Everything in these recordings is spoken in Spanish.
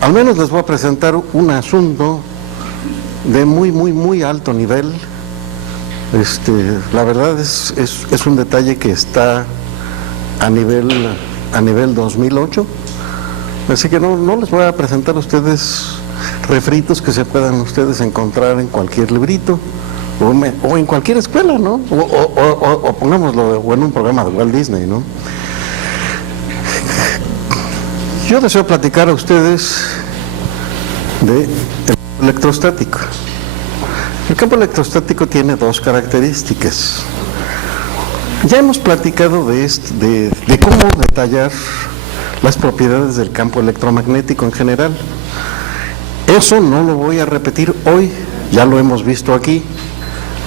al menos les voy a presentar un asunto de muy alto nivel. La verdad es un detalle que está a nivel 2008, así que no les voy a presentar a ustedes refritos que se puedan ustedes encontrar en cualquier librito o en cualquier escuela, ¿no? O pongámoslo en un programa de Walt Disney, ¿no? Yo deseo platicar a ustedes de el electrostático. El campo electrostático tiene dos características. Ya hemos platicado de cómo detallar las propiedades del campo electromagnético en general. Eso no lo voy a repetir hoy, ya lo hemos visto aquí.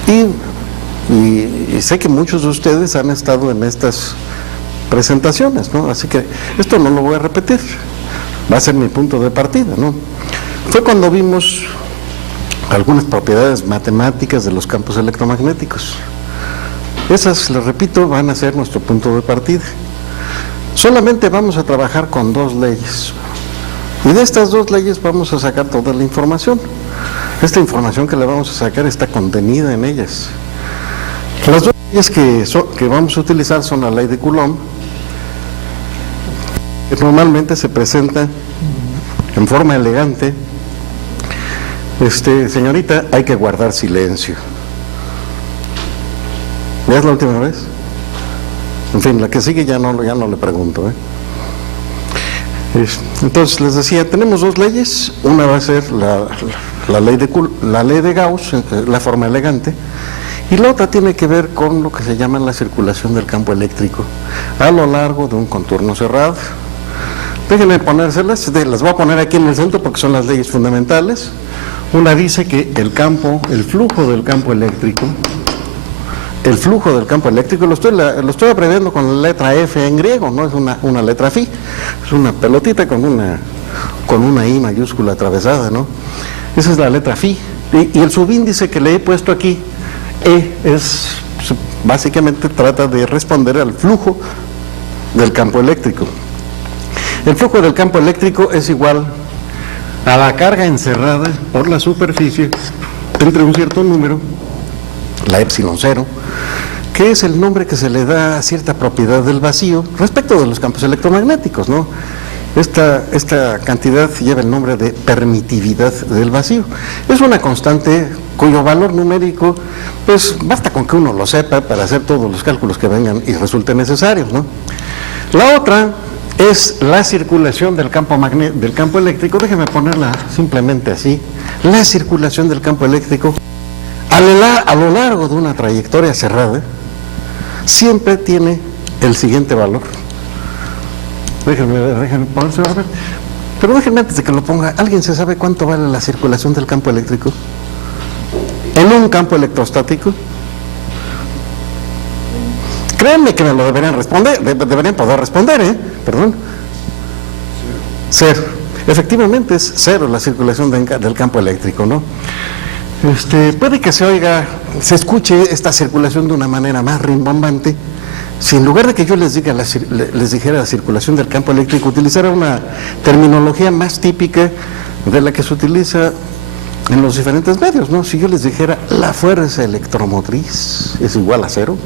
Y sé que muchos de ustedes han estado en estas presentaciones, ¿no? Así que esto no lo voy a repetir, va a ser mi punto de partida, ¿no? Fue cuando vimos algunas propiedades matemáticas de los campos electromagnéticos. Esas, les repito, van a ser nuestro punto de partida. Solamente vamos a trabajar con dos leyes. Y de estas dos leyes vamos a sacar toda la información. Esta información que le vamos a sacar está contenida en ellas. Las dos leyes que vamos a utilizar son la ley de Coulomb, que normalmente se presenta en forma elegante. Señorita, hay que guardar silencio. ¿Ya es la última vez? En fin, la que sigue ya no le pregunto, ¿eh? Entonces, les decía, tenemos dos leyes. Una va a ser la ley de Gauss, la forma elegante, y la otra tiene que ver con lo que se llama la circulación del campo eléctrico a lo largo de un contorno cerrado. Déjenme ponérselas, las voy a poner aquí en el centro porque son las leyes fundamentales. Una dice que el flujo del campo eléctrico, lo estoy aprendiendo con la letra F en griego, no es una letra phi, es una pelotita con una I mayúscula atravesada, ¿no? Esa es la letra phi. Y el subíndice que le he puesto aquí, E, básicamente trata de responder al flujo del campo eléctrico. El flujo del campo eléctrico es igual a la carga encerrada por la superficie entre un cierto número, la epsilon cero, que es el nombre que se le da a cierta propiedad del vacío respecto de los campos electromagnéticos, ¿no? Esta cantidad lleva el nombre de permitividad del vacío. Es una constante cuyo valor numérico, pues basta con que uno lo sepa para hacer todos los cálculos que vengan y resulten necesarios, ¿no? La otra es la circulación del campo eléctrico. Déjeme ponerla simplemente así. La circulación del campo eléctrico a lo largo de una trayectoria cerrada siempre tiene el siguiente valor. Déjenme ponérselo a ver. Pero déjenme, antes de que lo ponga, ¿alguien se sabe cuánto vale la circulación del campo eléctrico en un campo electrostático? Créanme que me lo deberían poder responder, ¿eh? Perdón. Cero. Efectivamente es cero la circulación del campo eléctrico, ¿no? Puede que se escuche esta circulación de una manera más rimbombante, si en lugar de que yo les dijera la circulación del campo eléctrico, utilizara una terminología más típica de la que se utiliza en los diferentes medios, ¿no? Si yo les dijera la fuerza electromotriz es igual a cero,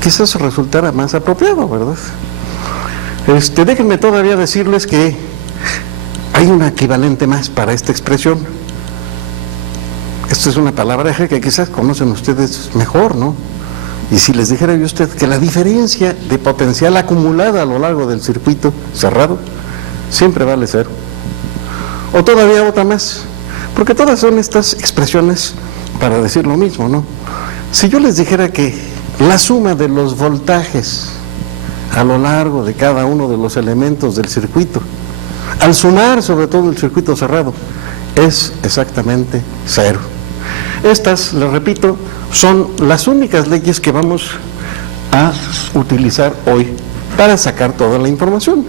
quizás resultara más apropiado, ¿verdad? Déjenme todavía decirles que hay un equivalente más para esta expresión. Esta es una palabra que quizás conocen ustedes mejor, ¿no? Y si les dijera yo a usted que la diferencia de potencial acumulada a lo largo del circuito cerrado siempre vale cero. O todavía otra más, porque todas son estas expresiones para decir lo mismo, ¿no? Si yo les dijera que la suma de los voltajes a lo largo de cada uno de los elementos del circuito, al sumar sobre todo el circuito cerrado, es exactamente cero. Estas, les repito, son las únicas leyes que vamos a utilizar hoy para sacar toda la información.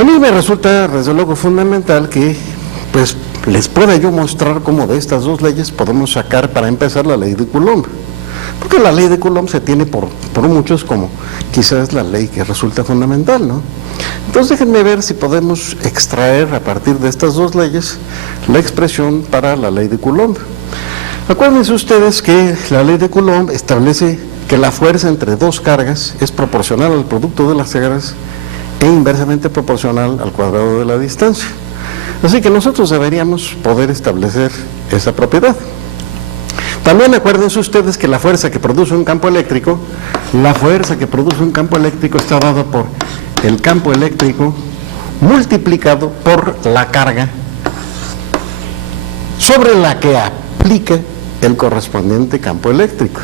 A mí me resulta, desde luego, fundamental que pues les pueda yo mostrar cómo de estas dos leyes podemos sacar, para empezar, la ley de Coulomb. Porque la ley de Coulomb se tiene por muchos como quizás la ley que resulta fundamental, ¿no? Entonces déjenme ver si podemos extraer a partir de estas dos leyes la expresión para la ley de Coulomb. Acuérdense ustedes que la ley de Coulomb establece que la fuerza entre dos cargas es proporcional al producto de las cargas e inversamente proporcional al cuadrado de la distancia. Así que nosotros deberíamos poder establecer esa propiedad. También acuérdense ustedes que la fuerza que produce un campo eléctrico, está dada por el campo eléctrico multiplicado por la carga sobre la que aplica el correspondiente campo eléctrico.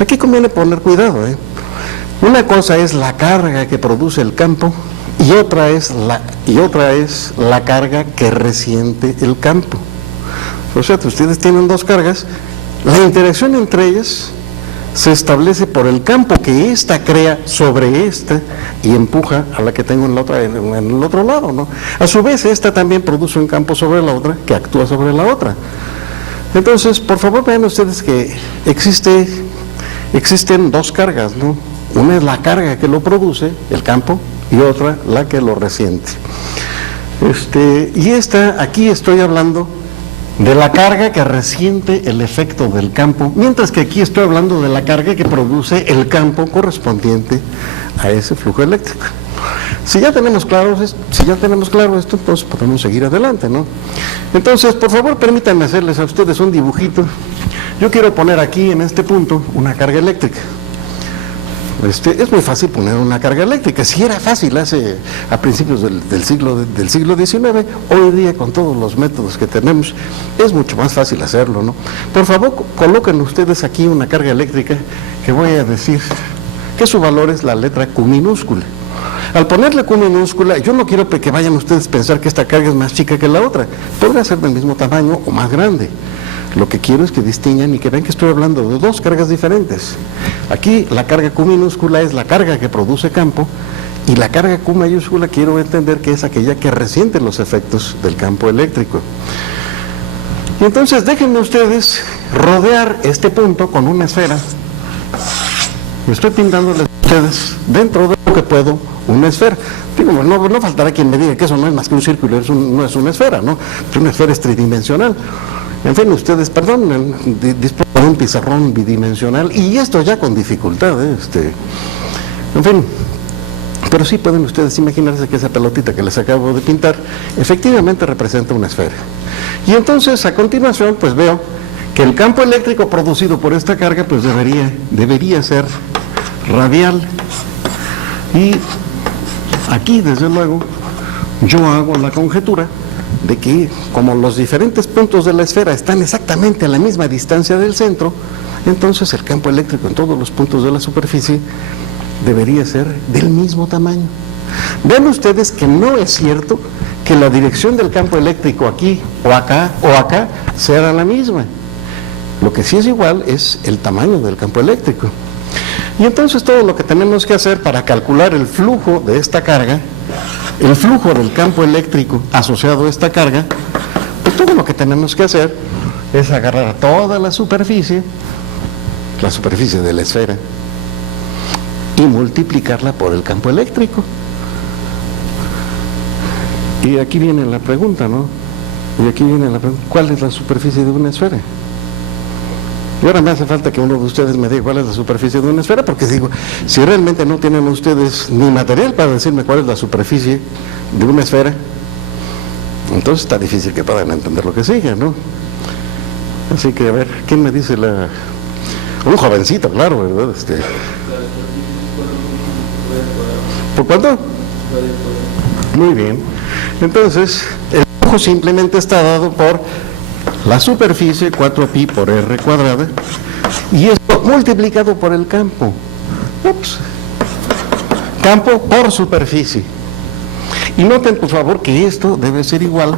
Aquí conviene poner cuidado, ¿eh? Una cosa es la carga que produce el campo y otra es la carga que resiente el campo. O sea, ustedes tienen dos cargas, la interacción entre ellas se establece por el campo que ésta crea sobre esta y empuja a la que tengo en el otro lado, ¿no? A su vez, esta también produce un campo sobre la otra que actúa sobre la otra. Entonces, por favor, vean ustedes que existen dos cargas, ¿no? Una es la carga que lo produce, el campo, y otra la que lo resiente. Aquí estoy hablando de la carga que resiente el efecto del campo, mientras que aquí estoy hablando de la carga que produce el campo correspondiente a ese flujo eléctrico. Si ya tenemos claro esto, pues podemos seguir adelante, ¿no? Entonces, por favor, permítanme hacerles a ustedes un dibujito. Yo quiero poner aquí, en este punto, una carga eléctrica. Es muy fácil poner una carga eléctrica. Si era fácil a principios del siglo XIX, hoy día con todos los métodos que tenemos, es mucho más fácil hacerlo, ¿no? Por favor, coloquen ustedes aquí una carga eléctrica que voy a decir que su valor es la letra Q minúscula. Al ponerle Q minúscula, yo no quiero que vayan ustedes a pensar que esta carga es más chica que la otra. Podrá ser del mismo tamaño o más grande. Lo que quiero es que distingan y que vean que estoy hablando de dos cargas diferentes. Aquí la carga Q minúscula es la carga que produce campo y la carga Q mayúscula quiero entender que es aquella que resiente los efectos del campo eléctrico. Y entonces déjenme ustedes rodear este punto con una esfera. Me estoy pintándoles a ustedes dentro de lo que puedo una esfera. Digo, no faltará quien me diga que eso no es más que un círculo, no es una esfera, ¿no? Una esfera es tridimensional. En fin, ustedes, disponen de un pizarrón bidimensional y esto ya con dificultad, en fin, pero sí pueden ustedes imaginarse que esa pelotita que les acabo de pintar efectivamente representa una esfera. Y entonces, a continuación, pues veo que el campo eléctrico producido por esta carga, pues debería ser radial. Y aquí, desde luego, yo hago la conjetura de que como los diferentes puntos de la esfera están exactamente a la misma distancia del centro, entonces el campo eléctrico en todos los puntos de la superficie debería ser del mismo tamaño. Vean ustedes que no es cierto que la dirección del campo eléctrico aquí o acá sea la misma. Lo que sí es igual es el tamaño del campo eléctrico. Y entonces todo lo que tenemos que hacer para calcular el flujo de esta carga, el flujo del campo eléctrico asociado a esta carga, pues todo lo que tenemos que hacer es agarrar toda la superficie de la esfera, y multiplicarla por el campo eléctrico. Y aquí viene la pregunta, ¿no? ¿Cuál es la superficie de una esfera? Y ahora me hace falta que uno de ustedes me diga cuál es la superficie de una esfera, porque digo, si realmente no tienen ustedes ni material para decirme cuál es la superficie de una esfera, entonces está difícil que puedan entender lo que sigue, ¿no? Así que, a ver, ¿quién me dice un jovencito, claro, ¿verdad? ¿Por cuánto? Muy bien. Entonces, el flujo simplemente está dado por la superficie 4pi por r cuadrada, y esto multiplicado por el campo. Campo por superficie. Y noten, por favor, que esto debe ser igual,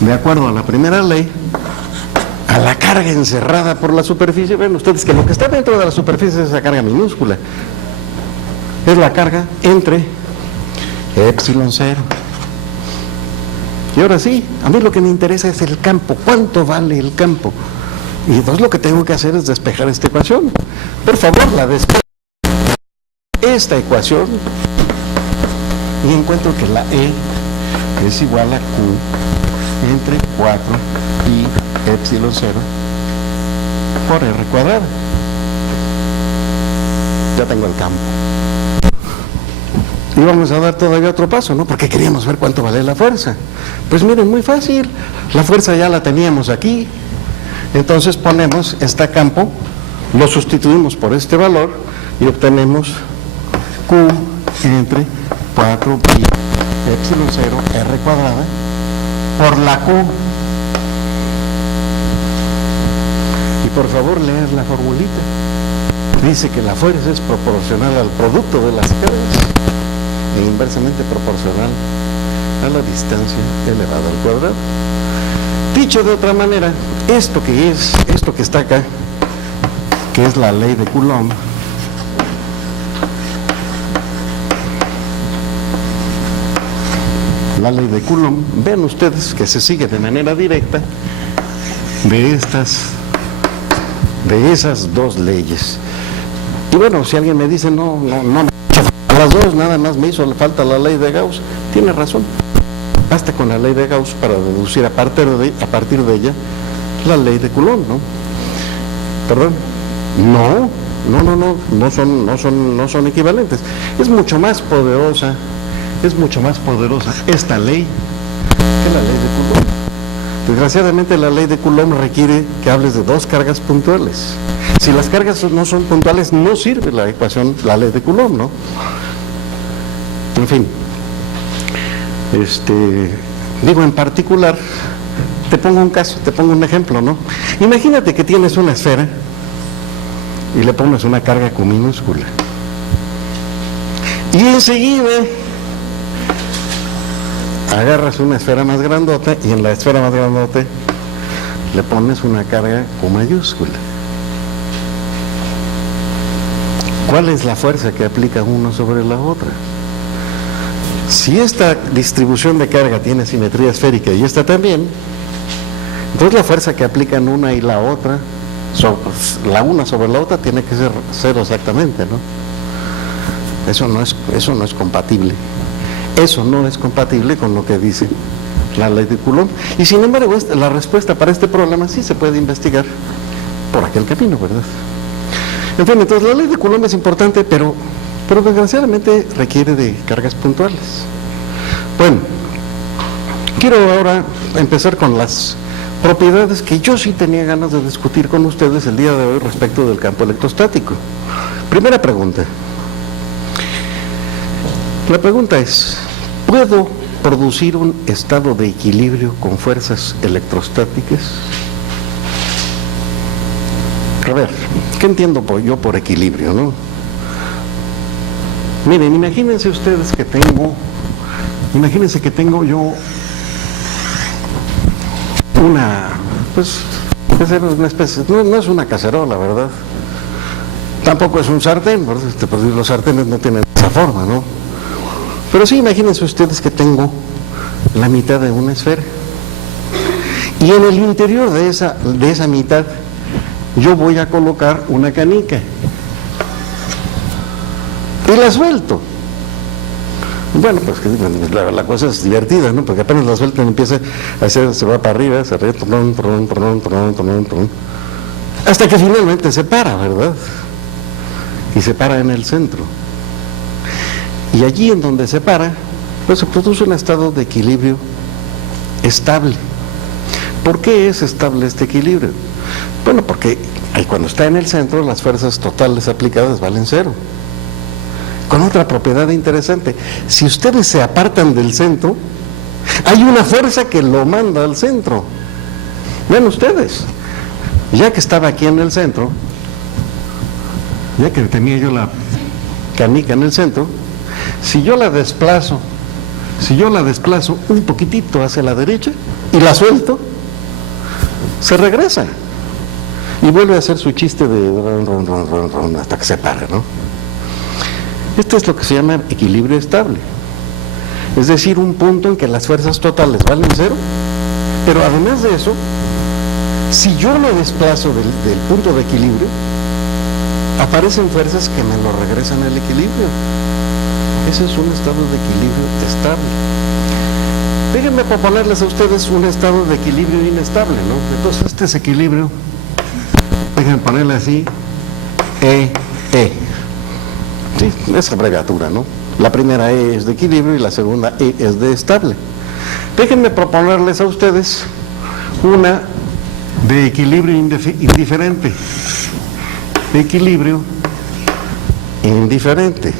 de acuerdo a la primera ley, a la carga encerrada por la superficie. Ven ustedes que lo que está dentro de la superficie es esa carga minúscula. Es la carga entre epsilon 0. Y ahora sí, a mí lo que me interesa es el campo. ¿Cuánto vale el campo? Y entonces lo que tengo que hacer es despejar esta ecuación. Por favor, la despejo. Esta ecuación y encuentro que la E es igual a Q entre 4 pi epsilon 0 por R cuadrada. Ya tengo el campo. Y vamos a dar todavía otro paso, ¿no? Porque queríamos ver cuánto vale la fuerza. Pues miren, muy fácil. La fuerza ya la teníamos aquí. Entonces ponemos este campo, lo sustituimos por este valor y obtenemos Q entre 4 pi epsilon 0 R cuadrada por la Q. Y por favor leer la formulita. Dice que la fuerza es proporcional al producto de las cargas e inversamente proporcional a la distancia elevada al cuadrado. Dicho de otra manera, esto que está acá, que es la ley de Coulomb, la ley de Coulomb, vean ustedes que se sigue de manera directa de esas dos leyes. Y bueno, si alguien me dice, no, a las dos nada más me hizo falta la ley de Gauss, tiene razón. Basta con la ley de Gauss para deducir a partir de ella la ley de Coulomb, ¿no? ¿Perdón? No son equivalentes. Es mucho más poderosa esta ley que la ley de Coulomb. Desgraciadamente la ley de Coulomb requiere que hables de dos cargas puntuales. Si las cargas no son puntuales, no sirve la ecuación, la ley de Coulomb, ¿no? En fin, digo en particular, te pongo un caso, te pongo un ejemplo, ¿no? Imagínate que tienes una esfera y le pones una carga Q minúscula. Y enseguida agarras una esfera más grandota y en la esfera más grandota le pones una carga Q mayúscula. ¿Cuál es la fuerza que aplica uno sobre la otra? Si esta distribución de carga tiene simetría esférica y esta también, entonces la fuerza que aplican una y la otra, la una sobre la otra, tiene que ser cero exactamente, ¿no? Eso no es compatible. Eso no es compatible con lo que dice la ley de Coulomb. Y sin embargo, la respuesta para este problema sí se puede investigar por aquel camino, ¿verdad? En fin, entonces la ley de Coulomb es importante, pero desgraciadamente requiere de cargas puntuales. Bueno, quiero ahora empezar con las propiedades que yo sí tenía ganas de discutir con ustedes el día de hoy respecto del campo electrostático. Primera pregunta. La pregunta es, ¿puedo producir un estado de equilibrio con fuerzas electrostáticas? A ver, ¿qué entiendo yo por equilibrio, no? Miren, imagínense que tengo yo una especie, no es una cacerola, ¿verdad? Tampoco es un sartén, porque los sartenes no tienen esa forma, ¿no? Pero sí, imagínense ustedes que tengo la mitad de una esfera. Y en el interior de esa mitad, yo voy a colocar una canica. Y la suelto. Bueno, pues la cosa es divertida, ¿no? Porque apenas la sueltan empieza a hacer, se va para arriba, hasta que finalmente se para, ¿verdad? Y se para en el centro. Y allí en donde se para, pues se produce un estado de equilibrio estable. ¿Por qué es estable este equilibrio? Bueno, porque cuando está en el centro, las fuerzas totales aplicadas valen cero. Con otra propiedad interesante, si ustedes se apartan del centro, hay una fuerza que lo manda al centro. Vean ustedes, ya que estaba aquí en el centro, ya que tenía yo la canica en el centro, si yo la desplazo un poquitito hacia la derecha y la suelto, se regresa y vuelve a hacer su chiste de hasta que se para, ¿no? Esto es lo que se llama equilibrio estable. Es decir, un punto en que las fuerzas totales valen cero, pero además de eso, Si yo lo desplazo del punto de equilibrio, aparecen fuerzas que me lo regresan al equilibrio. Ese es un estado de equilibrio estable. Déjenme proponerles a ustedes un estado de equilibrio inestable, ¿no? Entonces este es equilibrio, déjenme ponerle así, E. Sí, esa abreviatura, ¿no? La primera E es de equilibrio y la segunda E es de estable. Déjenme proponerles a ustedes una de equilibrio indiferente. Equilibrio indiferente.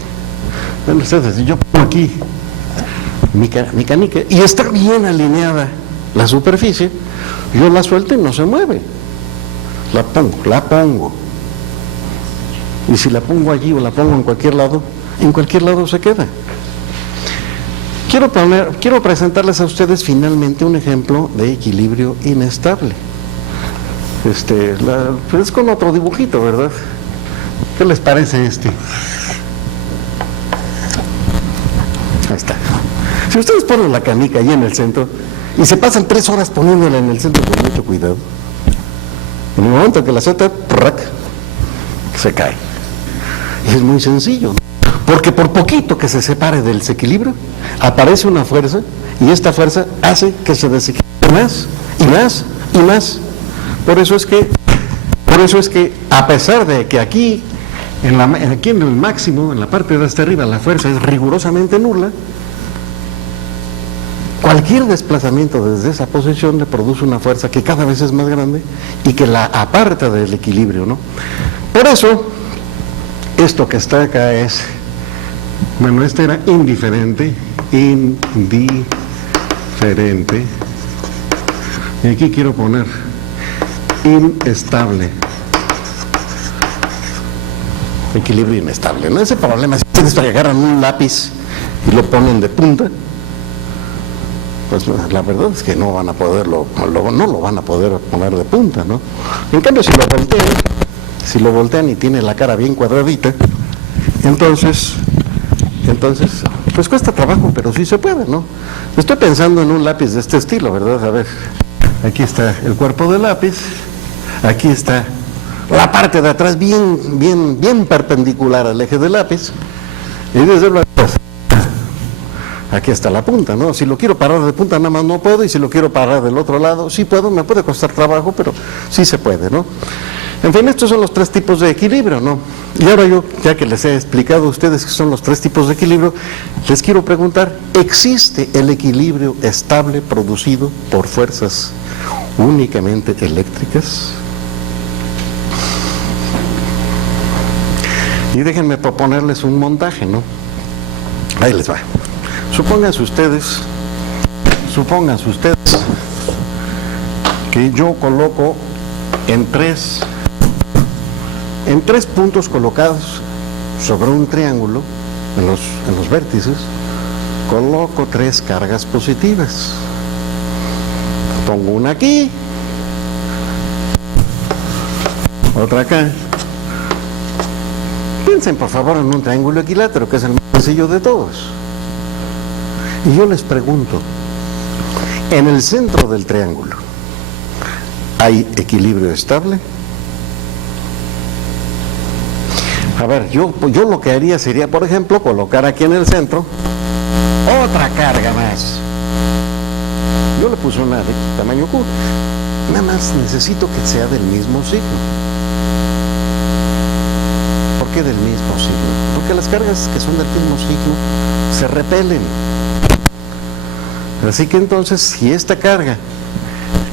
Bueno, ustedes, yo pongo aquí mi canica y está bien alineada la superficie, yo la suelto y no se mueve. La pongo. Y si la pongo allí o la pongo en cualquier lado se queda. Quiero presentarles a ustedes finalmente un ejemplo de equilibrio inestable. Es con otro dibujito, ¿verdad? ¿Qué les parece este? Ahí está. Si ustedes ponen la canica ahí en el centro y se pasan 3 horas poniéndola en el centro con mucho cuidado, en el momento que la suelta, se cae. Y es muy sencillo, ¿no? Porque por poquito que se separe del desequilibrio, aparece una fuerza y esta fuerza hace que se desequilibre más y más y más. Por eso es que a pesar de que aquí en el máximo, en la parte de hasta arriba, la fuerza es rigurosamente nula, cualquier desplazamiento desde esa posición le produce una fuerza que cada vez es más grande y que la aparta del equilibrio, ¿no? Por eso, esto que está acá es, bueno, este era indiferente, y aquí quiero poner inestable. Equilibrio inestable, ¿no? Ese problema, si ustedes agarran un lápiz y lo ponen de punta, pues la verdad es que no van a poderlo, no lo van a poder poner de punta, ¿no? En cambio, si lo voltean y tiene la cara bien cuadradita, entonces, pues cuesta trabajo, pero sí se puede, ¿no? Estoy pensando en un lápiz de este estilo, ¿verdad? A ver, aquí está el cuerpo del lápiz, aquí está la parte de atrás bien perpendicular al eje del lápiz, y desde luego aquí está la punta, ¿no? Si lo quiero parar de punta nada más no puedo, y si lo quiero parar del otro lado sí puedo, me puede costar trabajo, pero sí se puede, ¿no? En fin, estos son los 3 tipos de equilibrio, ¿no? Y ahora yo, ya que les he explicado a ustedes que son los 3 tipos de equilibrio, les quiero preguntar, ¿existe el equilibrio estable producido por fuerzas únicamente eléctricas? Y déjenme proponerles un montaje, ¿no? Ahí les va. Supónganse ustedes que yo coloco en tres puntos colocados sobre un triángulo, en los vértices, coloco 3 cargas positivas. Pongo una aquí, otra acá. Piensen por favor en un triángulo equilátero, que es el más sencillo de todos. Y yo les pregunto, en el centro del triángulo, ¿hay equilibrio estable? A ver, yo lo que haría sería, por ejemplo, colocar aquí en el centro otra carga más. Yo le puse una de tamaño Q. Nada más necesito que sea del mismo signo. ¿Por qué del mismo signo? Porque las cargas que son del mismo signo se repelen. Así que entonces, si esta carga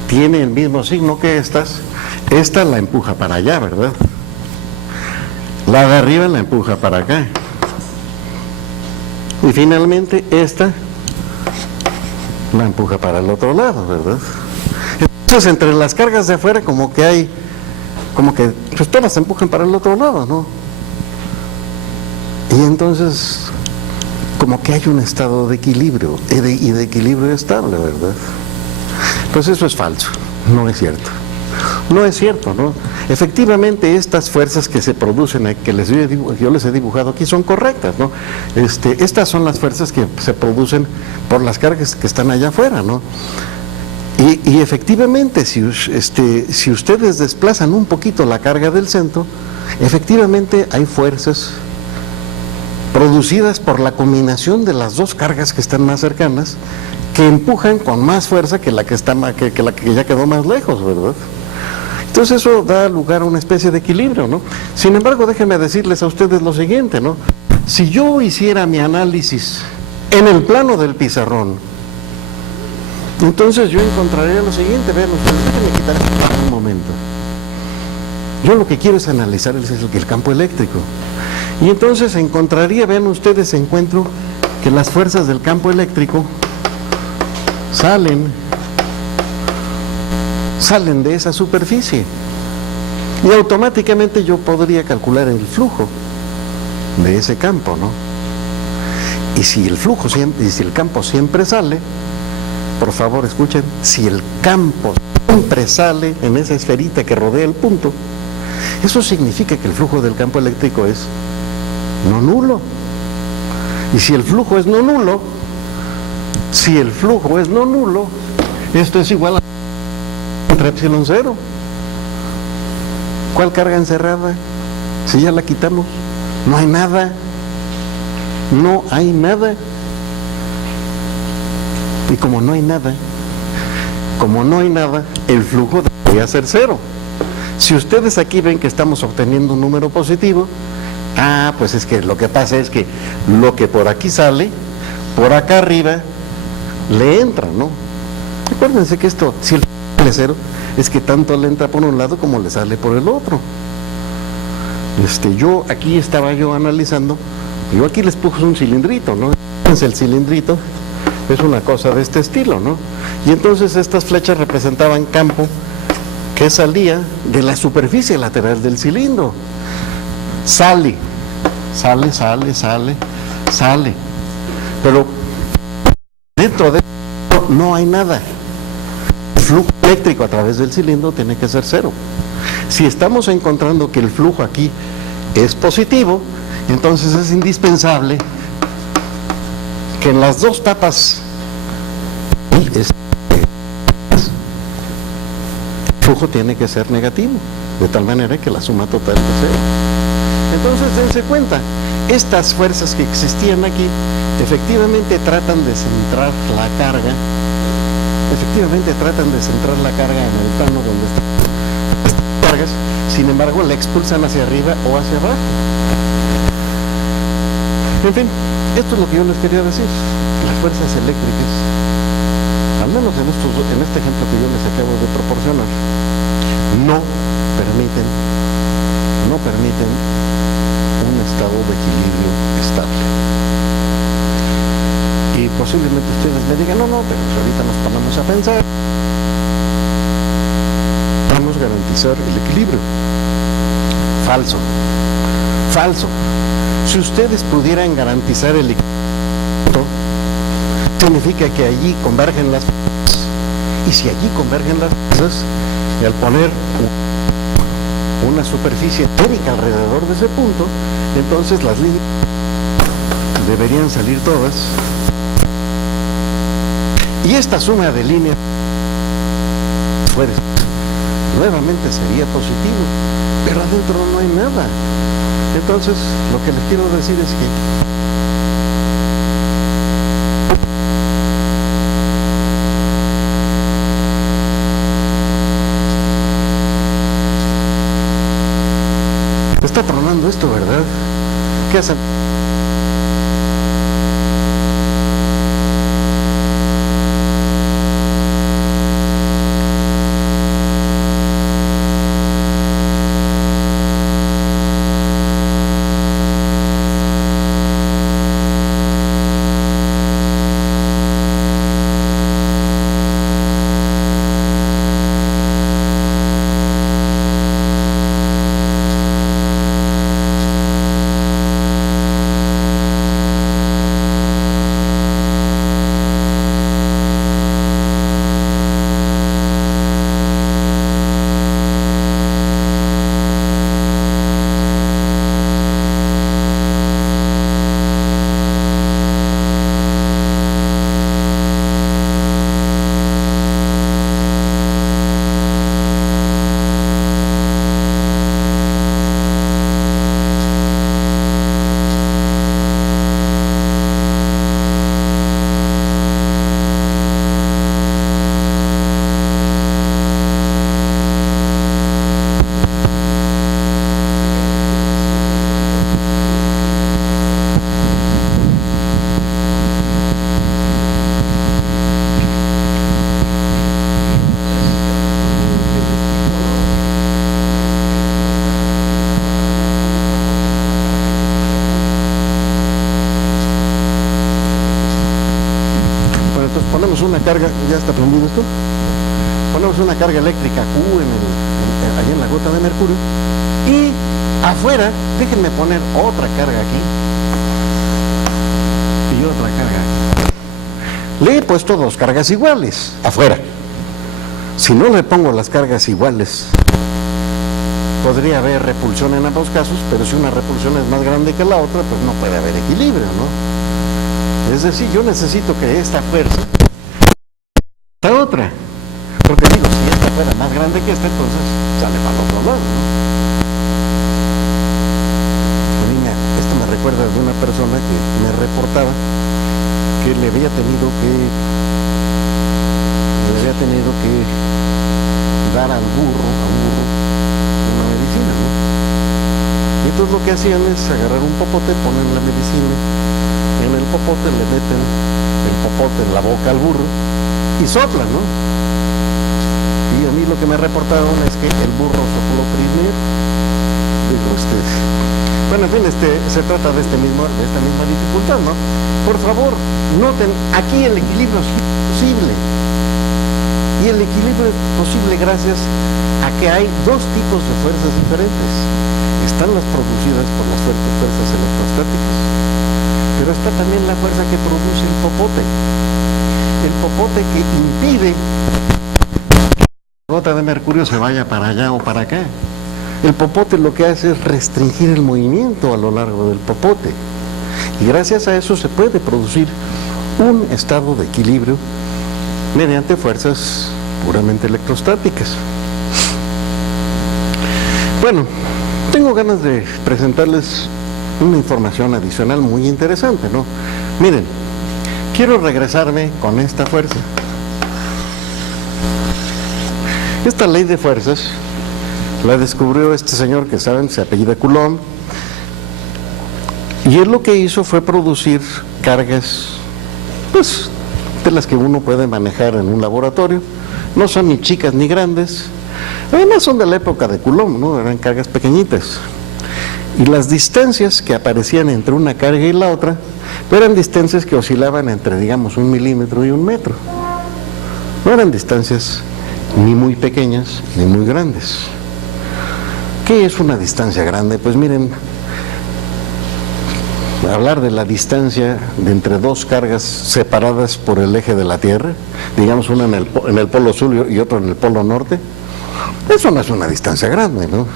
tiene el mismo signo que esta la empuja para allá, ¿verdad? La de arriba la empuja para acá. Y finalmente esta la empuja para el otro lado, ¿verdad? Entonces, entre las cargas de afuera como que pues todas se empujan para el otro lado, ¿no? Y entonces como que hay un estado de equilibrio y de equilibrio estable, ¿verdad? Pues eso es falso, no es cierto. No es cierto, ¿no? Efectivamente, estas fuerzas que se producen, que yo les he dibujado aquí, son correctas, ¿no? Estas son las fuerzas que se producen por las cargas que están allá afuera, ¿no? Y efectivamente, si ustedes desplazan un poquito la carga del centro, efectivamente hay fuerzas producidas por la combinación de las dos cargas que están más cercanas, que empujan con más fuerza que la que ya quedó más lejos, ¿verdad? Entonces eso da lugar a una especie de equilibrio, ¿no? Sin embargo, déjenme decirles a ustedes lo siguiente, ¿no? Si yo hiciera mi análisis en el plano del pizarrón, entonces yo encontraría lo siguiente. Vean ustedes, déjenme quitar esto por un momento. Yo lo que quiero es analizar el campo eléctrico. Y entonces encontraría, vean ustedes, encuentro que las fuerzas del campo eléctrico salen de esa superficie. Y automáticamente yo podría calcular el flujo de ese campo, ¿no? Y si el campo siempre sale, por favor escuchen, si el campo siempre sale en esa esferita que rodea el punto, eso significa que el flujo del campo eléctrico es no nulo. Y si el flujo es no nulo, esto es igual a entre epsilon cero. ¿Cuál carga encerrada? Si ya la quitamos, no hay nada. No hay nada. Y como no hay nada, el flujo debería ser cero. Si ustedes aquí ven que estamos obteniendo un número positivo, pues es que lo que pasa es que lo que por aquí sale, por acá arriba, le entra, ¿no? Acuérdense que esto, si el flujo es cero, es que tanto le entra por un lado como le sale por el otro. Estaba yo analizando, yo aquí les puse un cilindrito, ¿no? El cilindrito es una cosa de este estilo, ¿no? Y entonces estas flechas representaban campo que salía de la superficie lateral del cilindro. Sale. Pero dentro de esto no hay nada. El flujo eléctrico a través del cilindro tiene que ser cero. Si estamos encontrando que el flujo aquí es positivo, entonces es indispensable que en las dos tapas el flujo tiene que ser negativo, de tal manera que la suma total es cero. Entonces dense cuenta, estas fuerzas que existían aquí efectivamente tratan de centrar la carga, en el plano donde están las cargas, sin embargo la expulsan hacia arriba o hacia abajo. En fin, esto es lo que yo les quería decir. Las fuerzas eléctricas, al menos en este ejemplo que yo les acabo de proporcionar, no permiten un estado de equilibrio estable. Y posiblemente ustedes me digan, no, pero ahorita nos ponemos a pensar, vamos a garantizar el equilibrio. Falso. Si ustedes pudieran garantizar el equilibrio, significa que allí convergen las fuerzas. Y si allí convergen las fuerzas, y al poner una superficie esférica alrededor de ese punto, entonces las líneas deberían salir todas. Y esta suma de líneas fuerzas nuevamente sería positivo, pero adentro no hay nada. Entonces, lo que les quiero decir es que está tronando esto, ¿verdad? ¿Qué hacen? ya está prendido esto. Ponemos una carga eléctrica Q allá en la gota de mercurio. Y afuera, déjenme poner otra carga aquí. Y otra carga aquí. Le he puesto dos cargas iguales afuera. Si no le pongo las cargas iguales, podría haber repulsión en ambos casos, pero si una repulsión es más grande que la otra, pues no puede haber equilibrio, ¿no? Es decir, yo necesito que esta fuerza, esta otra, porque digo, si esta fuera más grande que esta, entonces sale para el otro lado, ¿no? Niña, esto me recuerda de una persona que me reportaba que le había tenido que dar a un burro una medicina, ¿no? Y entonces lo que hacían es agarrar un popote, ponen la medicina, y en el popote le meten el popote en la boca al burro y soplan, ¿no? Y a mí lo que me reportaron es que el burro sopló primero. Digo, bueno, en fin, se trata de esta misma dificultad, ¿no? Por favor, noten, aquí el equilibrio es posible. Y el equilibrio es posible gracias a que hay dos tipos de fuerzas diferentes. Están las producidas por las fuerzas electrostáticas, pero está también la fuerza que produce el popote. El popote que impide que la gota de mercurio se vaya para allá o para acá. El popote lo que hace es restringir el movimiento a lo largo del popote. Y gracias a eso se puede producir un estado de equilibrio mediante fuerzas puramente electrostáticas. Bueno, tengo ganas de presentarles una información adicional muy interesante, ¿no? Miren, quiero regresarme con esta fuerza. Esta ley de fuerzas la descubrió este señor que saben, se apellida Coulomb, y él lo que hizo fue producir cargas, pues, de las que uno puede manejar en un laboratorio. No son ni chicas ni grandes, además son de la época de Coulomb, ¿no? Eran cargas pequeñitas. Y las distancias que aparecían entre una carga y la otra eran distancias que oscilaban entre, digamos, 1 milímetro y 1 metro. No eran distancias ni muy pequeñas ni muy grandes. ¿Qué es una distancia grande? Pues miren, hablar de la distancia de entre dos cargas separadas por el eje de la Tierra, digamos una en el polo sur y otro en el polo norte, eso no es una distancia grande, ¿no?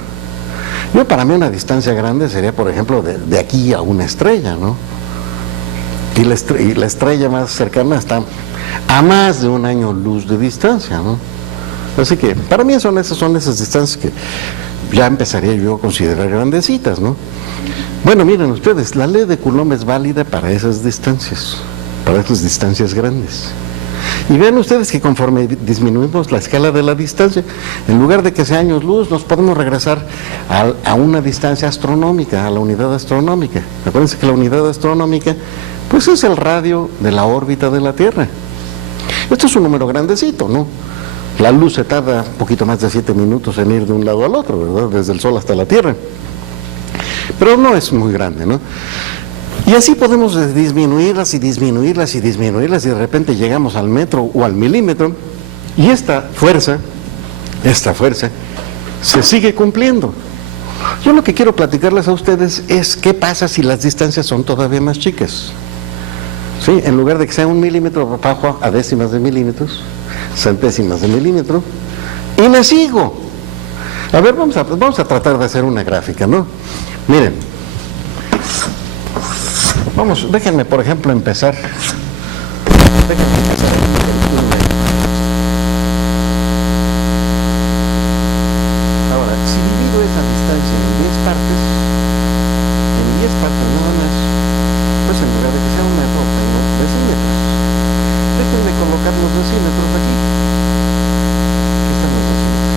Para mí una distancia grande sería, por ejemplo, de aquí a una estrella, ¿no? Y la estrella más cercana está a más de 1 año luz de distancia, ¿no? Así que para mí son esas distancias que ya empezaría yo a considerar grandecitas, ¿no? Bueno, miren ustedes, la ley de Coulomb es válida para esas distancias grandes. Y vean ustedes que conforme disminuimos la escala de la distancia, en lugar de que sea años luz, nos podemos regresar a una distancia astronómica, a la unidad astronómica. Acuérdense que la unidad astronómica, pues es el radio de la órbita de la Tierra. Esto es un número grandecito, ¿no? La luz se tarda un poquito más de 7 minutos en ir de un lado al otro, ¿verdad? Desde el Sol hasta la Tierra. Pero no es muy grande, ¿no? Y así podemos disminuirlas y de repente llegamos al metro o al milímetro, y esta fuerza se sigue cumpliendo. Yo lo que quiero platicarles a ustedes es qué pasa si las distancias son todavía más chicas. ¿Sí? En lugar de que sea 1 milímetro, bajo a décimas de milímetros, centésimas de milímetro, y me sigo. A ver, vamos a tratar de hacer una gráfica, ¿no? Miren, déjenme por ejemplo empezar. Ahora, si divido esa distancia en 10 partes nada más, pues en lugar de que sea 1 metro, tengo decímetros. Déjenme colocar los decímetros aquí. Aquí están los decímetros.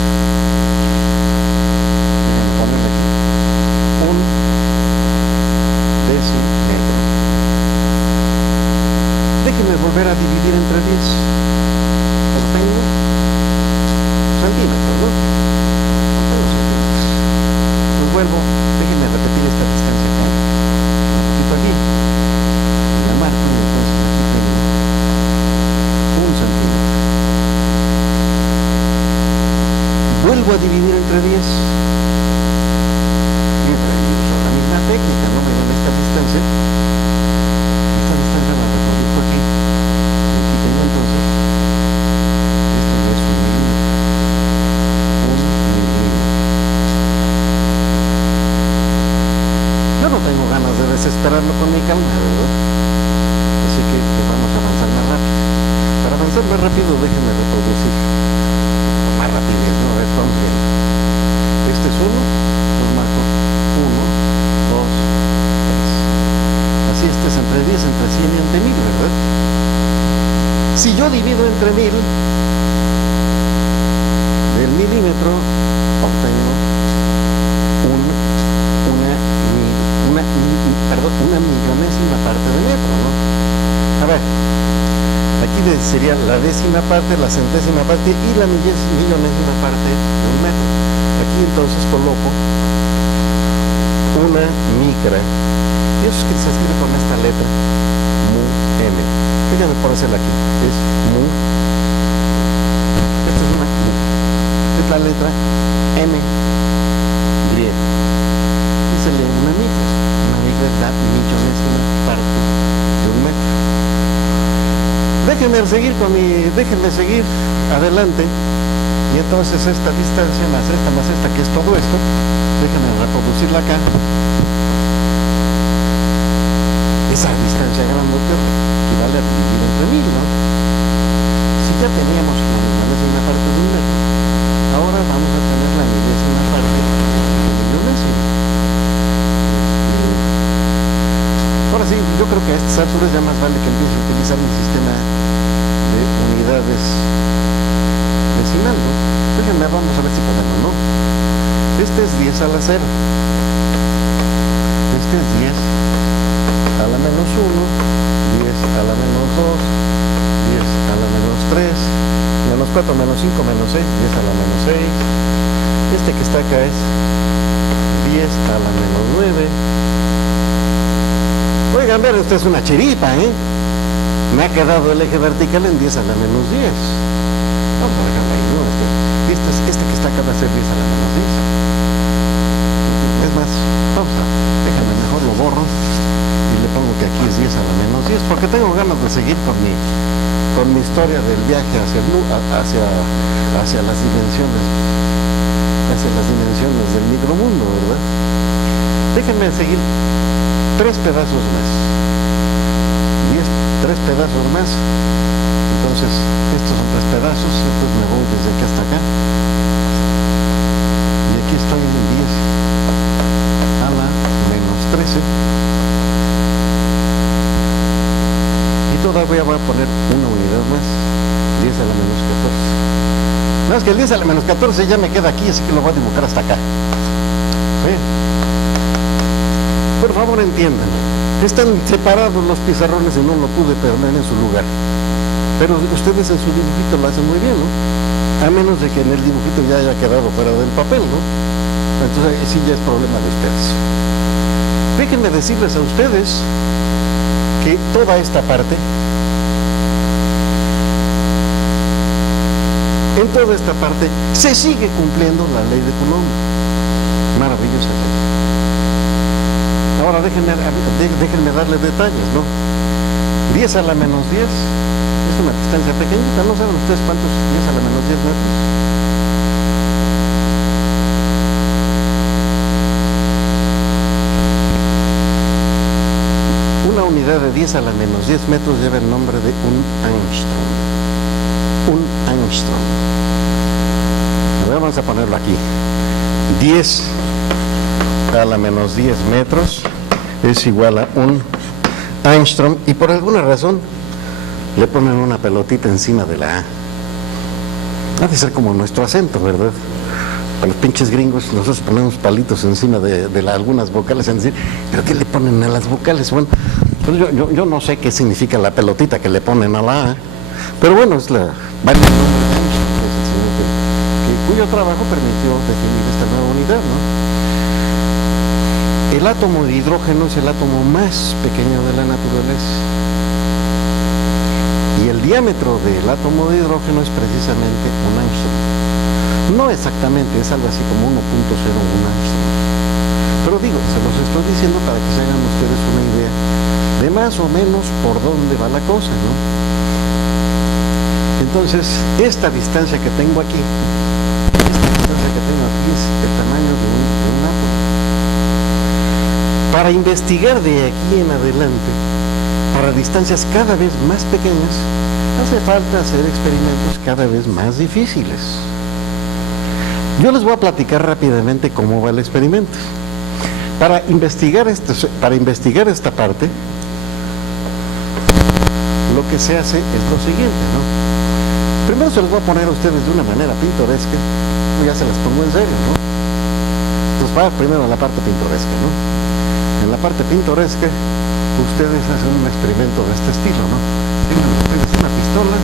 Déjenme ponerle aquí 1 decímetro. a dividir entre 10. Y uso la misma técnica, ¿no? Me dan esta distancia. Esta distancia la reproduzco aquí. Y aquí tengo entonces, esto no es 1 milímetro. 1 milímetro. Yo no tengo ganas de desesperarlo con mi calma, ¿verdad? Así que vamos a avanzar más rápido. Para avanzar más rápido, déjenme reproducir. Más rapidez, ¿no? A ver, vamos bien. Este es 1, pues marco 1, 2, 3. Así este es entre 10, entre 100 y entre 1000, ¿verdad? Si yo divido entre 1000, del milímetro obtengo una millonésima parte de metro, ¿no? A ver, aquí sería la décima parte, la centésima parte y la millonésima parte de un metro. Aquí entonces coloco una micra, y eso es que se escribe con esta letra, mu m. Fíjame por hacerla aquí, es mu. Esta es una mu. Es la letra m griega. Y se lee una micra. Una micra es la millonésima parte de un metro. Déjenme seguir adelante, y entonces esta distancia más esta, que es todo esto, déjenme reproducirla acá. Esa distancia grandota equivale a dividir entre 1000, ¿no? Si ya teníamos la millonésima parte de un metro, ahora vamos a tener la millonésima parte de millonésima. Ahora sí, yo creo que a estas alturas ya más vale que empiece a utilizar un sistema de unidades decimal, ¿no? Déjenme, vamos a ver si podemos, ¿no? Este es 10 a la 0. Este es 10 a la menos 1, 10 a la menos 2, 10 a la menos 3, menos 4, menos 5, menos 6, 10 a la menos 6. Este que está acá es 10 a la menos 9. Oigan, ver, esta es una chiripa, ¿eh? Me ha quedado el eje vertical en 10 a la menos 10. Vamos a dejarla ahí, ¿no? Este que está acá va a ser 10 a la menos 10. Es más, déjame mejor lo borro y le pongo que aquí es 10 a la menos 10, porque tengo ganas de seguir con mi historia del viaje hacia las dimensiones del micromundo, ¿verdad? Déjenme seguir 3 pedazos más. 3 pedazos más. Entonces, estos son 3 pedazos. Entonces me voy desde aquí hasta acá. Y aquí estoy en 10 a la menos 13. Y todavía voy a poner una unidad más. 10 a la menos 14. No, es que el 10 a la menos 14 ya me queda aquí, así que lo voy a dibujar hasta acá. Por favor, entiendan. Están separados los pizarrones y no lo pude poner en su lugar. Pero ustedes en su dibujito lo hacen muy bien, ¿no? A menos de que en el dibujito ya haya quedado fuera del papel, ¿no? Entonces sí ya es problema de ustedes. Déjenme decirles a ustedes que toda esta parte, en toda esta parte, se sigue cumpliendo la ley de Coulomb. Maravillosa ley. Ahora déjenme darle detalles, ¿no? 10 a la menos 10 es una distancia pequeñita, ¿no saben ustedes cuántos 10 a la menos 10 metros? Una unidad de 10 a la menos 10 metros lleva el nombre de un angstrom. Un angstrom. A ver, vamos a ponerlo aquí. 10 a la menos 10 metros es igual a un angstrom, y por alguna razón le ponen una pelotita encima de la A. Ha de ser como nuestro acento, ¿verdad? A los pinches gringos nosotros ponemos palitos encima de algunas vocales, en decir, ¿pero qué le ponen a las vocales? Bueno, pues yo no sé qué significa la pelotita que le ponen a la A, pero bueno, es la... cuyo trabajo permitió definir esta nueva unidad, ¿no? El átomo de hidrógeno es el átomo más pequeño de la naturaleza. Y el diámetro del átomo de hidrógeno es precisamente un angstrom. No exactamente, es algo así como 1.01 Angstrom. Pero digo, se los estoy diciendo para que se hagan ustedes una idea de más o menos por dónde va la cosa, ¿no? Entonces, esta distancia que tengo aquí es el tamaño de un átomo. Para investigar de aquí en adelante, para distancias cada vez más pequeñas, hace falta hacer experimentos cada vez más difíciles. Yo les voy a platicar rápidamente cómo va el experimento. Para investigar esta parte, lo que se hace es lo siguiente, ¿no? Primero se los voy a poner a ustedes de una manera pintoresca, ya se las pongo en serio, ¿no? Entonces va primero la parte pintoresca, ¿no? En la parte pintoresca, ustedes hacen un experimento de este estilo, ¿no? Tienen ustedes una pistola.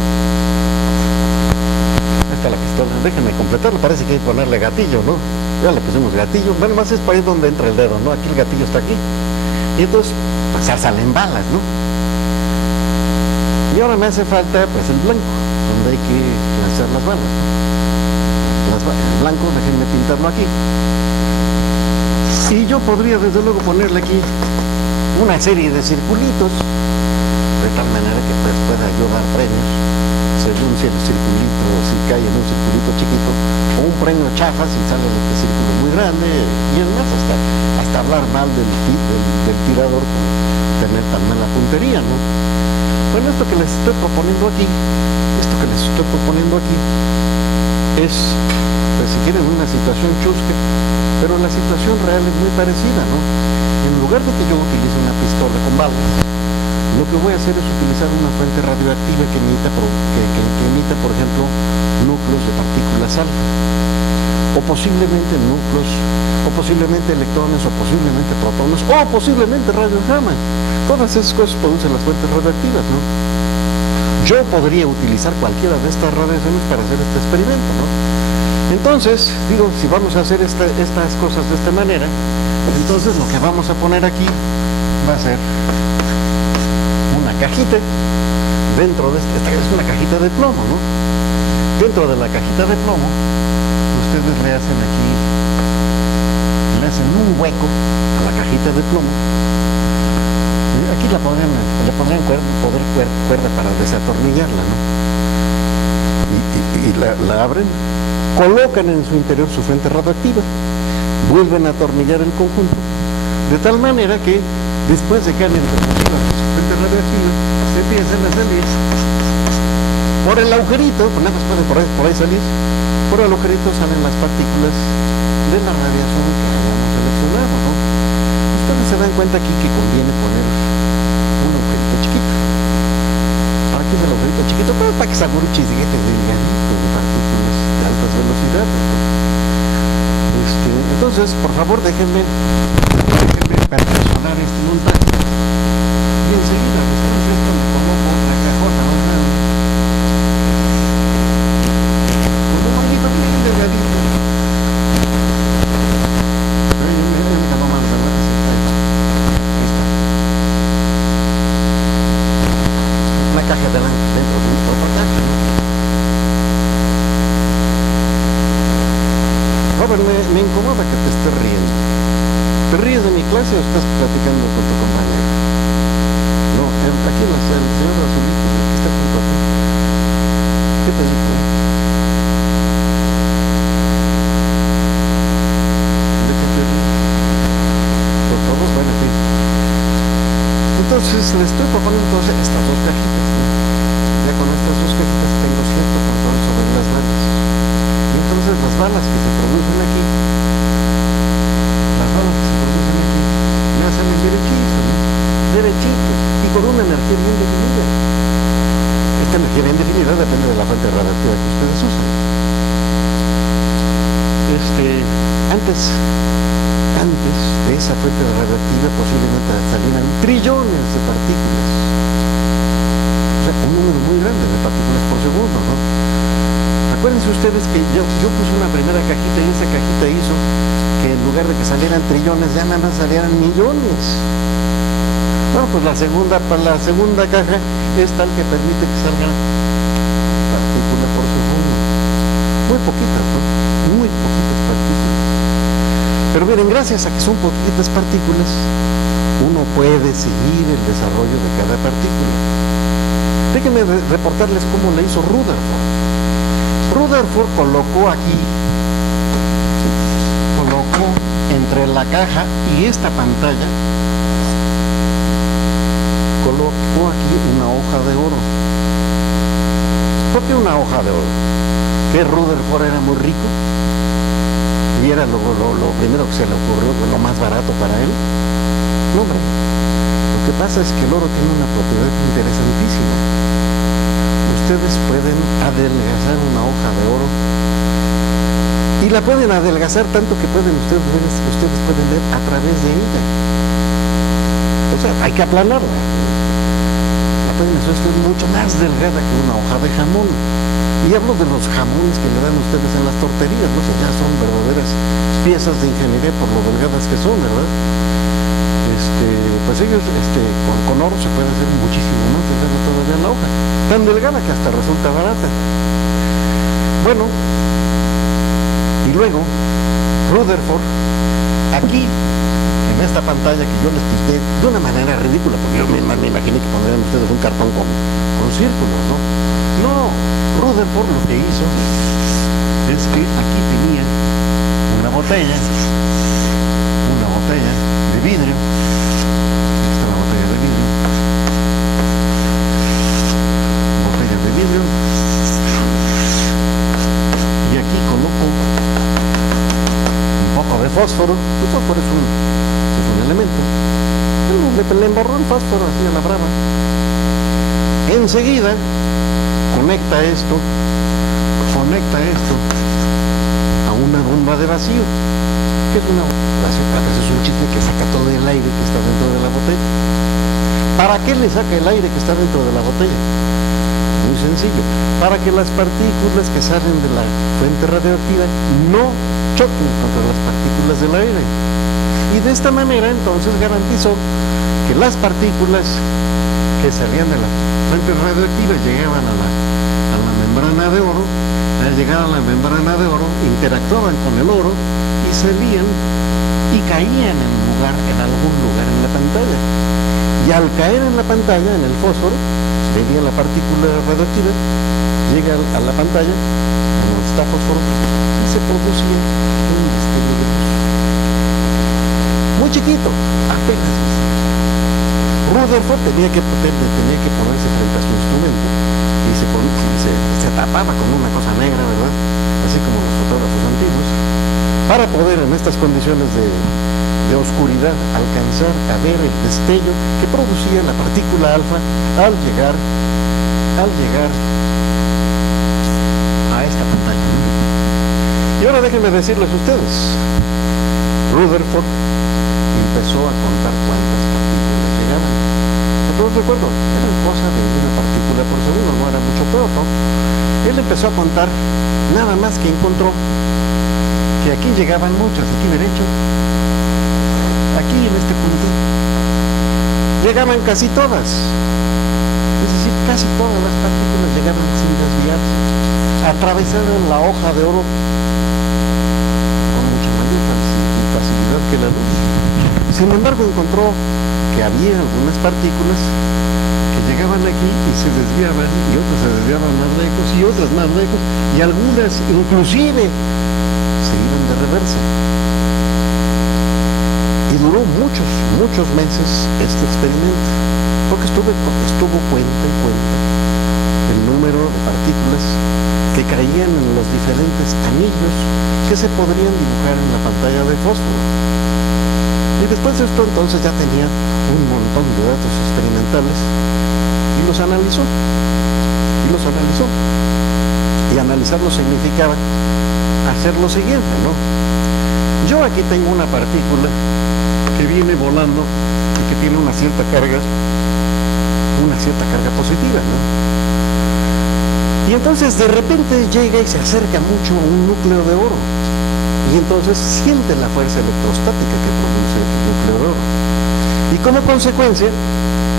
Ahí está la pistola, déjenme completarlo, parece que hay que ponerle gatillo, ¿no? Ya le pusimos gatillo, bueno, más es para ahí donde entra el dedo, ¿no? Aquí el gatillo está aquí. Y entonces, pues salen balas, ¿no? Y ahora me hace falta, pues, el blanco, donde hay que lanzar las balas, ¿no? El blanco, déjenme pintarlo aquí. Y yo podría, desde luego, ponerle aquí una serie de circulitos, de tal manera que pues, pueda yo dar premios, según si el circulito, si cae en un circulito chiquito, o un premio chafa si sale de este círculo muy grande, y además hasta hablar mal del tirador por tener tan mala puntería, ¿no? Bueno, esto que les estoy proponiendo aquí, es, pues si quieren, una situación chusca, pero la situación real es muy parecida, ¿no? En lugar de que yo utilice una pistola con balas, lo que voy a hacer es utilizar una fuente radioactiva que emita, por ejemplo, núcleos de partículas alfa, o posiblemente núcleos, o posiblemente electrones, o posiblemente protones, o posiblemente rayos gamma. Todas esas cosas producen las fuentes radioactivas, ¿no? Yo podría utilizar cualquiera de estas radiaciones para hacer este experimento, ¿no? Entonces, digo, si vamos a hacer estas cosas de esta manera, entonces lo que vamos a poner aquí va a ser una cajita. Dentro de esta es una cajita de plomo, ¿no? Dentro de la cajita de plomo, ustedes le hacen un hueco a la cajita de plomo. Aquí le pondrían cuerda para desatornillarla, ¿no? Y la abren, colocan en su interior su fuente radioactiva, vuelven a atornillar el conjunto, de tal manera que después de que han introducido su fuente radioactiva, se empiezan a salir por el agujerito, pues nada más pueden por ahí salir, por el agujerito salen las partículas de la radiación que hayamos seleccionado, ¿no? Ustedes se dan cuenta aquí que conviene poner un agujerito chiquito. Aquí es el agujerito chiquito, pero para que se abra un chisguete de partículas de altas velocidades, ¿no? Entonces, por favor, déjenme perfeccionar este montaje. Y enseguida, después de esto, le coloco otra cajota más grande. Con un manguito bien delgadito. Pero yo me quedo más delgado. Ahí está. Una caja delante, dentro de otra caja, ¿no? Robert, me incomoda que te estés riendo. ¿Te ríes de mi clase o estás platicando con tu compañero? No, aquí no está el señor Azulito, que está junto a ti. ¿Qué te dijo? ¿De qué te ríes? Por favor, bueno, en fin. Entonces, le estoy proponiendo estas dos cajitas, ¿no? Ya con estas dos cajitas tengo cierto control sobre las balas. Y entonces las balas que se producen aquí, me salen derechitos, y con una energía bien definida. Esta energía bien definida depende de la fuente radioactiva que ustedes usan. Antes de esa fuente radioactiva posiblemente salieran trillones de partículas. O sea, un número muy grande de partículas por segundo, ¿no? Acuérdense ustedes que yo puse una primera cajita y esa cajita hizo que en lugar de que salieran trillones, ya nada más salieran millones. Bueno, pues la segunda caja es tal que permite que salgan partículas por segundo. Muy poquitas, ¿no? Pero miren, gracias a que son poquitas partículas, uno puede seguir el desarrollo de cada partícula. Déjenme reportarles cómo le hizo Rutherford. Rutherford colocó entre la caja y esta pantalla, colocó aquí una hoja de oro. ¿Por qué una hoja de oro? ¿Que Rutherford era muy rico? ¿Y era lo primero que se le ocurrió, lo más barato para él? No, hombre. Lo que pasa es que el oro tiene una propiedad interesantísima. Ustedes pueden adelgazar una hoja de oro y la pueden adelgazar tanto que ustedes pueden ver a través de ella. O sea, hay que aplanarla. La pueden hacer ustedes mucho más delgada que una hoja de jamón. Y hablo de los jamones que le dan ustedes en las torterías, ¿no? O sea, ya son verdaderas piezas de ingeniería por lo delgadas que son, ¿verdad? Pues ellos con oro se puede hacer muchísimo más delgada todavía la hoja, tan delgada que hasta resulta barata. Bueno, y luego Rutherford, aquí en esta pantalla que yo les pinté de una manera ridícula, porque yo me imaginé que pondrían ustedes un cartón con círculos, ¿no? No, Rutherford lo que hizo es que aquí tenía una botella de vidrio. Esta es la botella de vidrio. Botella de vidrio. Y aquí coloco un poco de fósforo. El fósforo es un elemento. Le embarró el fósforo así a la brava. Enseguida conecta esto a una bomba de vacío. ¿Qué es una bomba de vacío? Es un chiste que saca todo el aire que está dentro de la botella. ¿Para qué le saca el aire que está dentro de la botella? Muy sencillo, para que las partículas que salen de la fuente radioactiva no choquen contra las partículas del aire. Y de esta manera entonces garantizó que las partículas que salían de la fuente radioactiva llegaban a la membrana de oro. Al llegar a la membrana de oro interactuaban con el oro y salían y caían en algún lugar en la pantalla. Y al caer en la pantalla, en el fósforo, venía la partícula radioactiva, llega a la pantalla, en donde está fósforo, y se producía un destello de luz. Muy chiquito, apenas. Rutherford tenía que ponerse frente a su instrumento y se tapaba con una cosa negra, ¿verdad? Así como los fotógrafos antiguos, para poder en estas condiciones de oscuridad alcanzar a ver el destello que producía la partícula alfa al llegar a esta pantalla. Y ahora déjenme decirles a ustedes, Rutherford empezó a contar cuántas partículas llegaban. Todos recuerdo, eran cosa de una partícula por segundo, no era mucho peor, ¿no? Él empezó a contar, nada más que encontró que aquí llegaban muchas, aquí derecho, aquí en este punto, llegaban casi todas. Es decir, casi todas las partículas llegaban sin desviarse, atravesaban la hoja de oro con mucha mayor facilidad que la luz. Sin embargo, encontró que había algunas partículas que llegaban aquí y se desviaban, y otras se desviaban más lejos, y otras más lejos, y algunas inclusive se iban de reversa. Y duró muchos meses este experimento, porque estuvo cuenta y cuenta el número de partículas que caían en los diferentes anillos que se podrían dibujar en la pantalla de fósforo. Y después de esto entonces ya tenía un montón de datos experimentales y los analizó. Y analizarlo significaba hacer lo siguiente, ¿no? Yo aquí tengo una partícula que viene volando y que tiene una cierta carga positiva, ¿no? Y entonces de repente llega y se acerca mucho a un núcleo de oro. Y entonces siente la fuerza electrostática que produce el núcleo de oro. Y como consecuencia,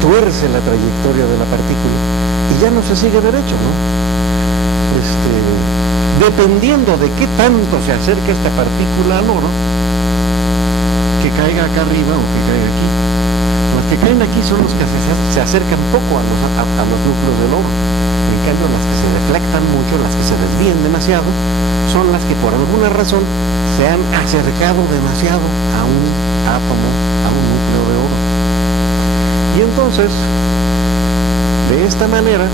tuerce la trayectoria de la partícula y ya no se sigue derecho, ¿no? Dependiendo de qué tanto se acerca esta partícula al oro, que caiga acá arriba o que caiga aquí. Las que caen aquí son los que se acercan poco a los núcleos del oro. En cambio, las que se deflectan mucho, las que se desvían demasiado, son las que por alguna razón se han acercado demasiado a un átomo, a un núcleo de oro. Y entonces, de esta manera,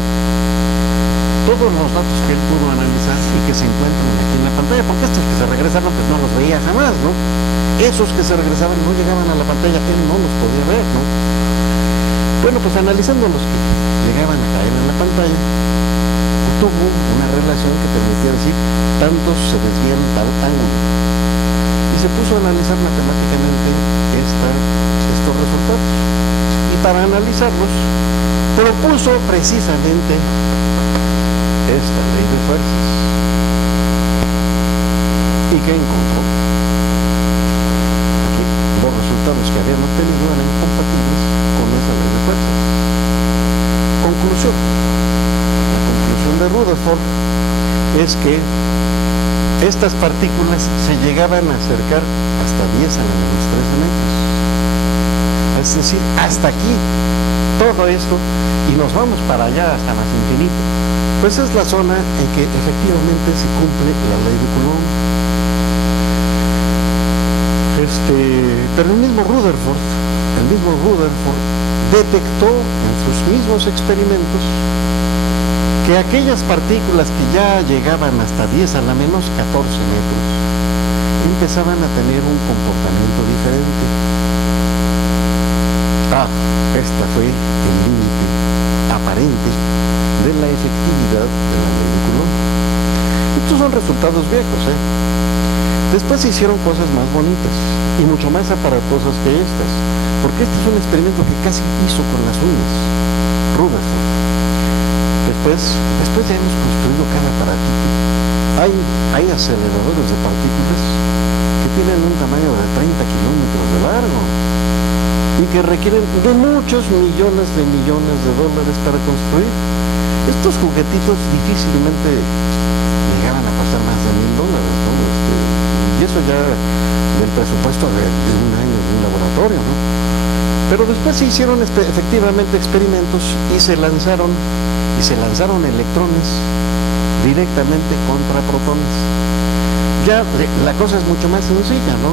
todos los datos que él pudo analizar y que se encuentran aquí en la pantalla, porque estos que se regresaban pues no los veía jamás, ¿no? Esos que se regresaban no llegaban a la pantalla, él no los podía ver, ¿no? Bueno, pues analizando los que llegaban a caer en la pantalla, tuvo una relación que permitía decir tantos se desvían tal ángulo. Y se puso a analizar matemáticamente estos resultados. Y para analizarlos, propuso precisamente esta ley de fuerzas. ¿Y qué encontró? Que los resultados que habían obtenido eran compatibles con esa ley de fuerzas. Conclusión. La conclusión de Rutherford es que estas partículas se llegaban a acercar hasta 10 a la menos 13 metros. Es decir, hasta aquí, todo esto, y nos vamos para allá hasta más infinito. Pues es la zona en que efectivamente se cumple la ley de Coulomb. Pero el mismo Rutherford detectó en sus mismos experimentos que aquellas partículas que ya llegaban hasta 10 a la menos 14 metros empezaban a tener un comportamiento diferente. Esta fue el límite aparente de la efectividad de la ley de Coulomb. Estos son resultados viejos, Después se hicieron cosas más bonitas y mucho más aparatosas que estas, porque este es un experimento que casi hizo con las uñas, Rutherford. Después ya hemos construido cada aparatito. Hay aceleradores de partículas que tienen un tamaño de 30 kilómetros de largo y que requieren de muchos millones de dólares para construir. Estos juguetitos difícilmente llegaban a costar más de $1,000, ¿no? Y eso ya del presupuesto de un año de un laboratorio, ¿no? Pero después se hicieron efectivamente experimentos y se lanzaron electrones directamente contra protones. Ya la cosa es mucho más sencilla, ¿no?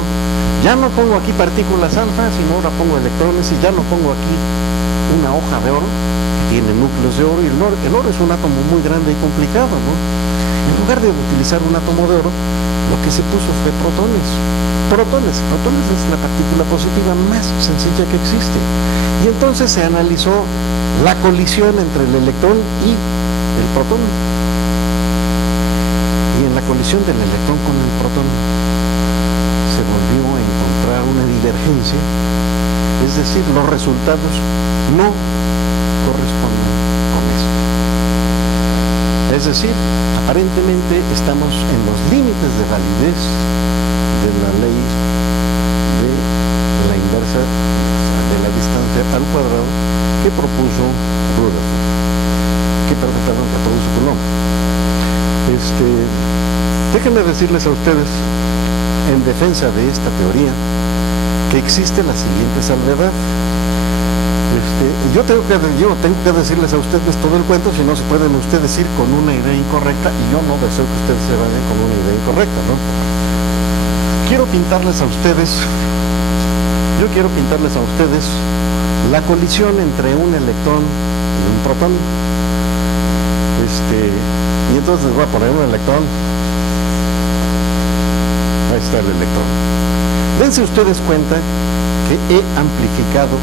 Ya no pongo aquí partículas alfa, sino ahora pongo electrones, y ya no pongo aquí una hoja de oro que tiene núcleos de oro, y el oro es un átomo muy grande y complicado, ¿no? En lugar de utilizar un átomo de oro, lo que se puso fue protones. Protones es la partícula positiva más sencilla que existe. Y entonces se analizó la colisión entre el electrón y el protón. Y en la colisión del electrón con el protón se volvió a encontrar una divergencia, es decir, los resultados no corresponden con esto. Es decir, aparentemente estamos en los límites de validez de la ley de la inversa de la distancia al cuadrado que propuso Rutherford, que propuso Coulomb. Déjenme decirles a ustedes, en defensa de esta teoría, que existe la siguiente salvedad. Yo tengo que decirles a ustedes todo el cuento, si no se pueden ustedes ir con una idea incorrecta, y yo no deseo que ustedes se vayan con una idea incorrecta, ¿no? Quiero pintarles a ustedes la colisión entre un electrón y un protón. Y entonces les voy a poner un electrón. Ahí está el electrón. Dense ustedes cuenta que he amplificado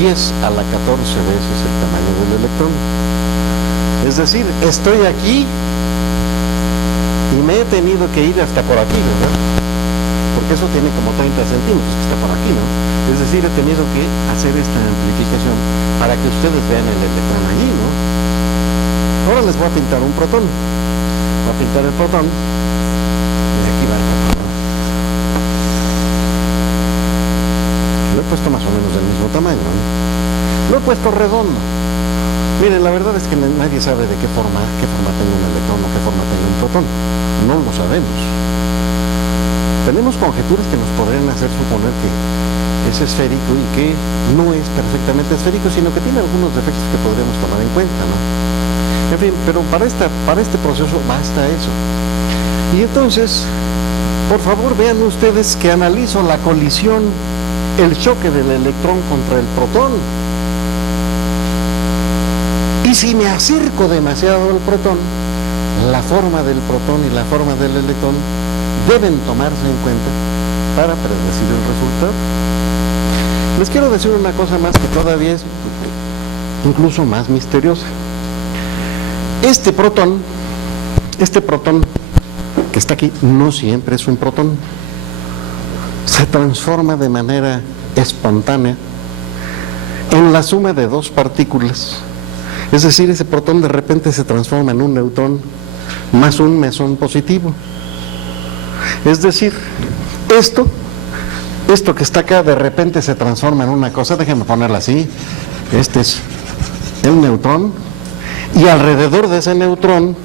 10 a la 14 veces el tamaño del electrón. Es decir, estoy aquí y me he tenido que ir hasta por aquí, ¿verdad? Porque eso tiene como 30 centímetros que está por aquí, ¿no? Es decir, he tenido que hacer esta amplificación para que ustedes vean el electrón allí, ¿no? Ahora les voy a pintar un protón. Voy a pintar el protón. Y aquí va el protón, ¿no? Lo he puesto más o menos del mismo tamaño, ¿no? Lo he puesto redondo. Miren, la verdad es que nadie sabe de qué forma tenga un electrón o qué forma tenga un protón. No lo sabemos. tenemos conjeturas que nos podrían hacer suponer que es esférico y que no es perfectamente esférico, sino que tiene algunos defectos que podríamos tomar en cuenta, ¿no? En fin, pero para este proceso basta eso. Y entonces, por favor, vean ustedes que analizo la colisión, el choque del electrón contra el protón. Y si me acerco demasiado al protón, la forma del protón y la forma del electrón deben tomarse en cuenta para predecir el resultado. Les quiero decir una cosa más que todavía es incluso más misteriosa. Este protón que está aquí no siempre es un protón. Se transforma de manera espontánea en la suma de dos partículas. Es decir, ese protón de repente se transforma en un neutrón más un mesón positivo. Es decir, esto que está acá de repente se transforma en una cosa, déjenme ponerla así, este es el neutrón, y alrededor de ese neutrón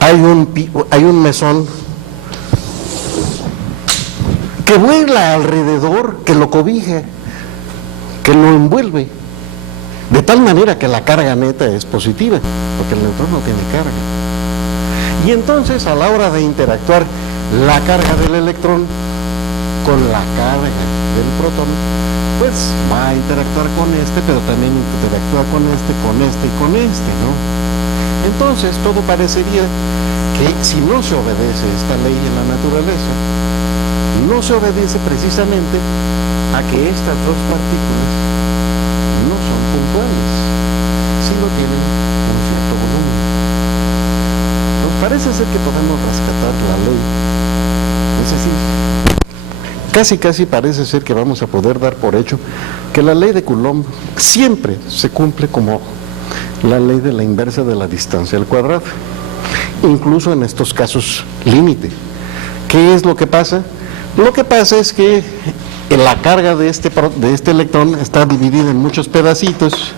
hay un mesón que vuela alrededor, que lo cobija, que lo envuelve, de tal manera que la carga neta es positiva, porque el neutrón no tiene carga. Y entonces, a la hora de interactuar la carga del electrón con la carga del protón, pues va a interactuar con este, pero también interactúa con este y con este, ¿no? Entonces, todo parecería que si no se obedece esta ley en la naturaleza, no se obedece precisamente a que estas dos partículas no son puntuales, sino tienen un cierto volumen. Nos parece ser que podemos rescatar la ley, es decir, casi parece ser que vamos a poder dar por hecho que la ley de Coulomb siempre se cumple como la ley de la inversa de la distancia al cuadrado, incluso en estos casos límite. ¿Qué es lo que pasa? Lo que pasa es que la carga de este electrón está dividida en muchos pedacitos,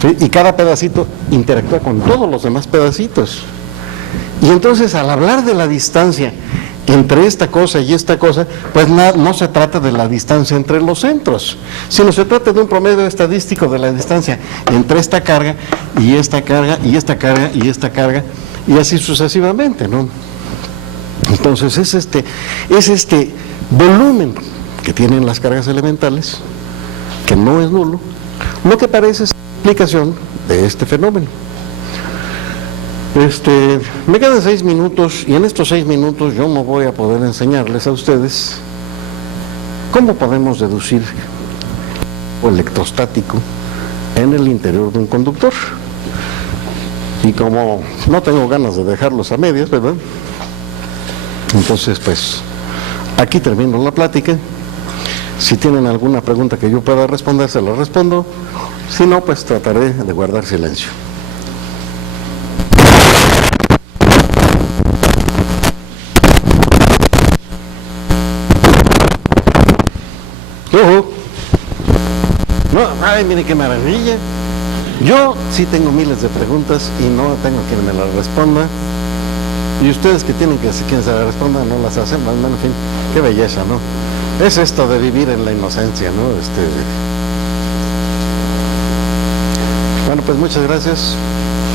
¿sí? Y cada pedacito interactúa con todos los demás pedacitos. Y entonces, al hablar de la distancia entre esta cosa y esta cosa, pues no se trata de la distancia entre los centros, sino se trata de un promedio estadístico de la distancia entre esta carga y esta carga y esta carga y esta carga, y así sucesivamente, ¿no? Entonces es este volumen que tienen las cargas elementales, que no es nulo, lo que parece ser la explicación de este fenómeno. Me quedan 6 minutos y en estos 6 minutos yo no voy a poder enseñarles a ustedes cómo podemos deducir el electrostático en el interior de un conductor. Y como no tengo ganas de dejarlos a medias, ¿verdad? Entonces, pues, aquí termino la plática. Si tienen alguna pregunta que yo pueda responder, se la respondo. Si no, pues trataré de guardar silencio. No, ay, mire qué maravilla. Yo sí tengo miles de preguntas y no tengo quien me las responda. Y ustedes que tienen que quien se las responda no las hacen, bueno, en fin, qué belleza, ¿no? Es esto de vivir en la inocencia, ¿no? Bueno, pues muchas gracias.